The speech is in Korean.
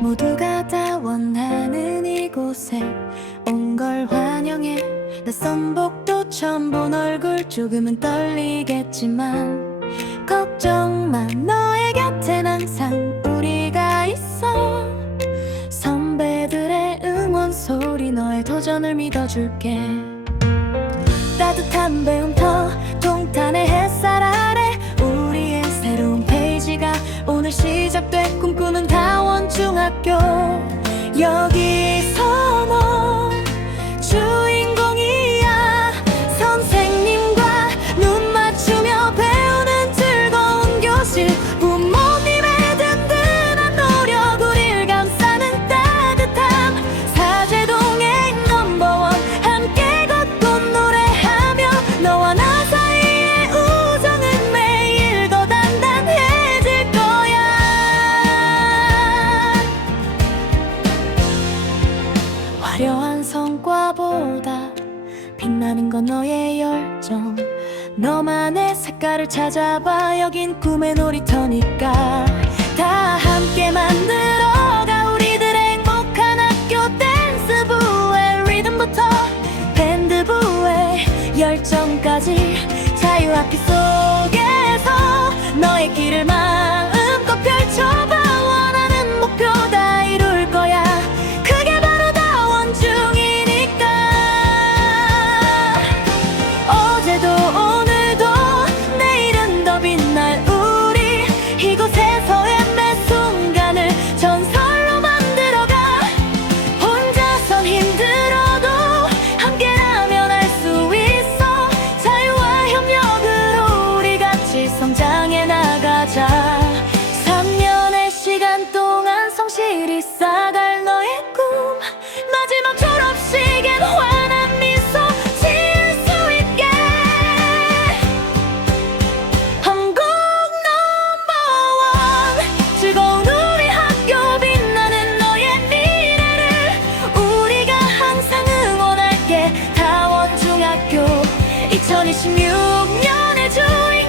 모두가 다 원하는 이곳에 온 걸 환영해. 낯선 복도 처음 본 얼굴 조금은 떨리겠지만 걱정 마 너의 곁엔 항상 우리가 있어. 선배들의 응원 소리 너의 도전을 믿어줄게 한 배움터 동탄의 햇살 아래 우리의 새로운 페이지가 오늘 시작돼 꿈꾸는 다원 중학교. 여기 화려한 성과보다 빛나는 건 너의 열정. 너만의 색깔을 찾아봐. 여긴 꿈의 놀이터니까 그리 싸갈 너의 꿈. 마지막 졸업식엔 환한 미소 지을 수 있게. 한국 넘버원. 즐거운 우리 학교 빛나는 너의 미래를 우리가 항상 응원할게. 다원중학교 2026년의 주인.